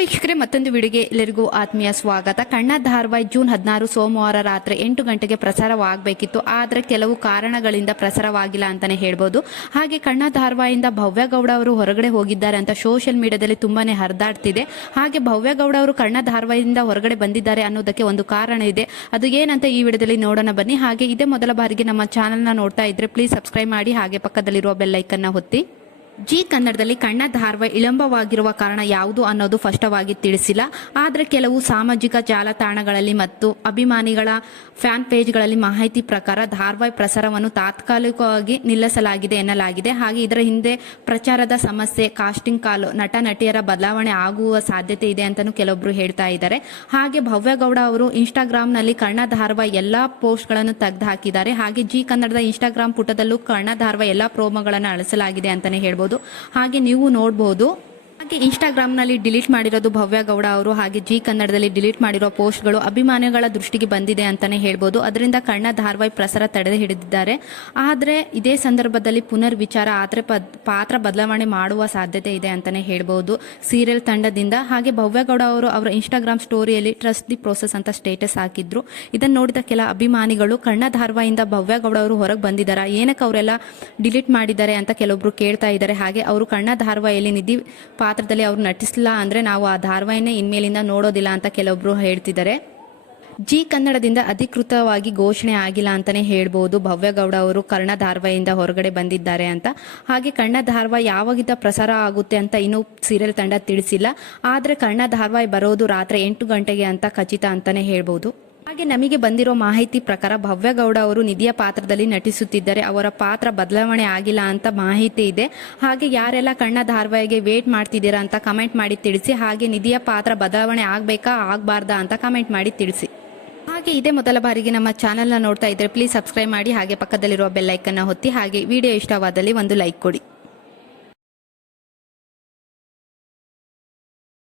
ವೀಕ್ಷಕರೇ, ಮತ್ತೊಂದು ವಿಡಿಯೋಗೆ ಎಲ್ಲರಿಗೂ ಆತ್ಮೀಯ ಸ್ವಾಗತ. ಕಣ್ಣ ಧಾರವಾಹಿ ಜೂನ್ ಹದಿನಾರು ಸೋಮವಾರ ರಾತ್ರಿ ಎಂಟು ಗಂಟೆಗೆ ಪ್ರಸಾರವಾಗಬೇಕಿತ್ತು. ಆದರೆ ಕೆಲವು ಕಾರಣಗಳಿಂದ ಪ್ರಸಾರವಾಗಿಲ್ಲ ಅಂತಾನೆ ಹೇಳ್ಬೋದು. ಹಾಗೆ ಕಣ್ಣ ಧಾರವಾಹಿಯಿಂದ ಭವ್ಯ ಗೌಡ ಅವರು ಹೊರಗಡೆ ಹೋಗಿದ್ದಾರೆ ಅಂತ ಸೋಷಿಯಲ್ ಮೀಡಿಯಾದಲ್ಲಿ ತುಂಬಾನೇ ಹರಿದಾಡ್ತಿದೆ. ಹಾಗೆ ಭವ್ಯ ಗೌಡ ಅವರು ಕಣ್ಣ ಧಾರವಾಹಿಯಿಂದ ಹೊರಗಡೆ ಬಂದಿದ್ದಾರೆ ಅನ್ನೋದಕ್ಕೆ ಒಂದು ಕಾರಣ ಇದೆ. ಅದು ಏನಂತ ಈ ವಿಡಿಯೋದಲ್ಲಿ ನೋಡೋಣ ಬನ್ನಿ. ಹಾಗೆ ಇದೇ ಮೊದಲ ಬಾರಿಗೆ ನಮ್ಮ ಚಾನಲ್ನ ನೋಡ್ತಾ ಇದ್ರೆ ಪ್ಲೀಸ್ ಸಬ್ಸ್ಕ್ರೈಬ್ ಮಾಡಿ ಹಾಗೆ ಪಕ್ಕದಲ್ಲಿರುವ ಬೆಲ್ಲೈಕನ್ನ ಹೊತ್ತಿ ಜಿ ಕನ್ನಡದಲ್ಲಿ ಕಣ್ಣ ಧಾರ್ವ ವಿಳಂಬವಾಗಿರುವ ಕಾರಣ ಯಾವುದು ಅನ್ನೋದು ಸ್ಪಷ್ಟವಾಗಿ ತಿಳಿಸಿಲ್ಲ. ಆದರೆ ಕೆಲವು ಸಾಮಾಜಿಕ ಜಾಲತಾಣಗಳಲ್ಲಿ ಮತ್ತು ಅಭಿಮಾನಿಗಳ ಫ್ಯಾನ್ ಪೇಜ್ಗಳಲ್ಲಿ ಮಾಹಿತಿ ಪ್ರಕಾರ ಧಾರ್ವಾಯ್ ಪ್ರಸಾರವನ್ನು ತಾತ್ಕಾಲಿಕವಾಗಿ ನಿಲ್ಲಿಸಲಾಗಿದೆ ಎನ್ನಲಾಗಿದೆ. ಹಾಗೆ ಇದರ ಹಿಂದೆ ಪ್ರಚಾರದ ಸಮಸ್ಯೆ, ಕಾಸ್ಟಿಂಗ್ ಕಾಲು, ನಟ, ನಟಿಯರ ಬದಲಾವಣೆ ಆಗುವ ಸಾಧ್ಯತೆ ಇದೆ ಅಂತಲೂ ಕೆಲವೊಬ್ಬರು ಹೇಳ್ತಾ ಇದ್ದಾರೆ. ಹಾಗೆ ಭವ್ಯಗೌಡ ಅವರು ಇನ್ಸ್ಟಾಗ್ರಾಮ್ನಲ್ಲಿ ಕರ್ಣ ಧಾರ್ವ ಎಲ್ಲಾ ಪೋಸ್ಟ್ಗಳನ್ನು ತೆಗೆದು ಹಾಕಿದ್ದಾರೆ. ಹಾಗೆ ಜಿ ಕನ್ನಡದ ಇನ್ಸ್ಟಾಗ್ರಾಮ್ ಪುಟದಲ್ಲೂ ಕರ್ಣ ಧಾರ್ವ ಎಲ್ಲಾ ಪ್ರೋಮೋಗಳನ್ನು ಅಳಿಸಲಾಗಿದೆ ಅಂತಲೇ ಹೇಳ್ಬೋದು. ಹಾಗೆ ನೀವು ನೋಡಬಹುದು ಹಾಗೆ ಇನ್ಸ್ಟಾಗ್ರಾಮ್ನಲ್ಲಿ ಡಿಲೀಟ್ ಮಾಡಿರೋದು ಭವ್ಯ ಗೌಡ ಅವರು, ಹಾಗೆ ಜಿ ಕನ್ನಡದಲ್ಲಿ ಡಿಲೀಟ್ ಮಾಡಿರೋ ಪೋಸ್ಟ್ಗಳು ಅಭಿಮಾನಿಗಳ ದೃಷ್ಟಿಗೆ ಬಂದಿದೆ ಅಂತಾನೆ ಹೇಳ್ಬೋದು. ಅದರಿಂದ ಕಣ್ಣ ಧಾರವಾಹಿ ಪ್ರಸಾರ ತಡೆದು ಹಿಡಿದಿದ್ದಾರೆ. ಆದರೆ ಇದೇ ಸಂದರ್ಭದಲ್ಲಿ ಪುನರ್ ವಿಚಾರ ಆದ್ರೆ ಪಾತ್ರ ಬದಲಾವಣೆ ಮಾಡುವ ಸಾಧ್ಯತೆ ಇದೆ ಅಂತಾನೆ ಹೇಳ್ಬೋದು. ಸೀರಿಯಲ್ ತಂಡದಿಂದ ಹಾಗೆ ಭವ್ಯ ಗೌಡ ಅವರು ಅವರ ಇನ್ಸ್ಟಾಗ್ರಾಮ್ ಸ್ಟೋರಿಯಲ್ಲಿ ಟ್ರಸ್ಟ್ ದಿ ಪ್ರೋಸೆಸ್ ಅಂತ ಸ್ಟೇಟಸ್ ಹಾಕಿದ್ರು. ಇದನ್ನು ನೋಡಿದ ಕೆಲ ಅಭಿಮಾನಿಗಳು ಕಣ್ಣ ಧಾರವಾಹಿಯಿಂದ ಭವ್ಯ ಗೌಡ ಅವರು ಹೊರಗೆ ಬಂದಿದ್ದಾರೆ ಏನಕ್ಕೆ ಅವರೆಲ್ಲ ಡಿಲೀಟ್ ಮಾಡಿದ್ದಾರೆ ಅಂತ ಕೆಲವೊಬ್ರು ಕೇಳ್ತಾ ಇದ್ದಾರೆ. ಹಾಗೆ ಅವರು ಕಣ್ಣ ಧಾರವಾಹಿಯಲ್ಲಿ ನಿಧಿ ಪಾತ್ರದಲ್ಲಿ ಅವರು ನಟಿಸಲಿಲ್ಲ ಅಂದರೆ ನಾವು ಆ ಧಾರವಾಹಿನೇ ಇನ್ಮೇಲಿಂದ ನೋಡೋದಿಲ್ಲ ಅಂತ ಕೆಲವೊಬ್ಬರು ಹೇಳ್ತಿದ್ದಾರೆ. ಜಿ ಕನ್ನಡದಿಂದ ಅಧಿಕೃತವಾಗಿ ಘೋಷಣೆ ಆಗಿಲ್ಲ ಅಂತಲೇ ಹೇಳ್ಬೋದು. ಭವ್ಯಗೌಡ ಅವರು ಕರ್ಣ ಧಾರವಾಹಿಯಿಂದ ಹೊರಗಡೆ ಬಂದಿದ್ದಾರೆ ಅಂತ. ಹಾಗೆ ಕರ್ಣ ಧಾರವಾಹಿ ಯಾವಾಗಿದ್ದ ಪ್ರಸಾರ ಆಗುತ್ತೆ ಅಂತ ಇನ್ನೂ ಸೀರಿಯಲ್ ತಂಡ ತಿಳಿಸಿಲ್ಲ. ಆದರೆ ಕರ್ಣ ಧಾರವಾಹಿ ಬರೋದು ರಾತ್ರಿ ಎಂಟು ಗಂಟೆಗೆ ಅಂತ ಖಚಿತ ಅಂತಲೇ ಹೇಳ್ಬೋದು. ಹಾಗೆ ನಮಗೆ ಬಂದಿರೋ ಮಾಹಿತಿ ಪ್ರಕಾರ ಭವ್ಯಗೌಡ ಅವರು ನಿಧಿಯ ಪಾತ್ರದಲ್ಲಿ ನಟಿಸುತ್ತಿದ್ದಾರೆ. ಅವರ ಪಾತ್ರ ಬದಲಾವಣೆ ಆಗಿಲ್ಲ ಅಂತ ಮಾಹಿತಿ ಇದೆ. ಹಾಗೆ ಯಾರೆಲ್ಲ ಕಣ್ಣ ಧಾರವಾಹಿಗೆ ವೇಟ್ ಮಾಡ್ತಿದ್ದೀರಾ ಅಂತ ಕಮೆಂಟ್ ಮಾಡಿ ತಿಳಿಸಿ. ಹಾಗೆ ನಿಧಿಯ ಪಾತ್ರ ಬದಲಾವಣೆ ಆಗಬೇಕಾ ಆಗ್ಬಾರ್ದಾ ಅಂತ ಕಮೆಂಟ್ ಮಾಡಿ ತಿಳಿಸಿ. ಹಾಗೆ ಇದೇ ಮೊದಲ ಬಾರಿಗೆ ನಮ್ಮ ಚಾನೆಲ್ನ ನೋಡ್ತಾ ಇದ್ದರೆ ಪ್ಲೀಸ್ ಸಬ್ಸ್ಕ್ರೈಬ್ ಮಾಡಿ. ಹಾಗೆ ಪಕ್ಕದಲ್ಲಿರುವ ಬೆಲ್ಲೈಕನ್ನ ಹೊತ್ತಿ ಹಾಗೆ ವಿಡಿಯೋ ಇಷ್ಟವಾದಲ್ಲಿ ಒಂದು ಲೈಕ್ ಕೊಡಿ.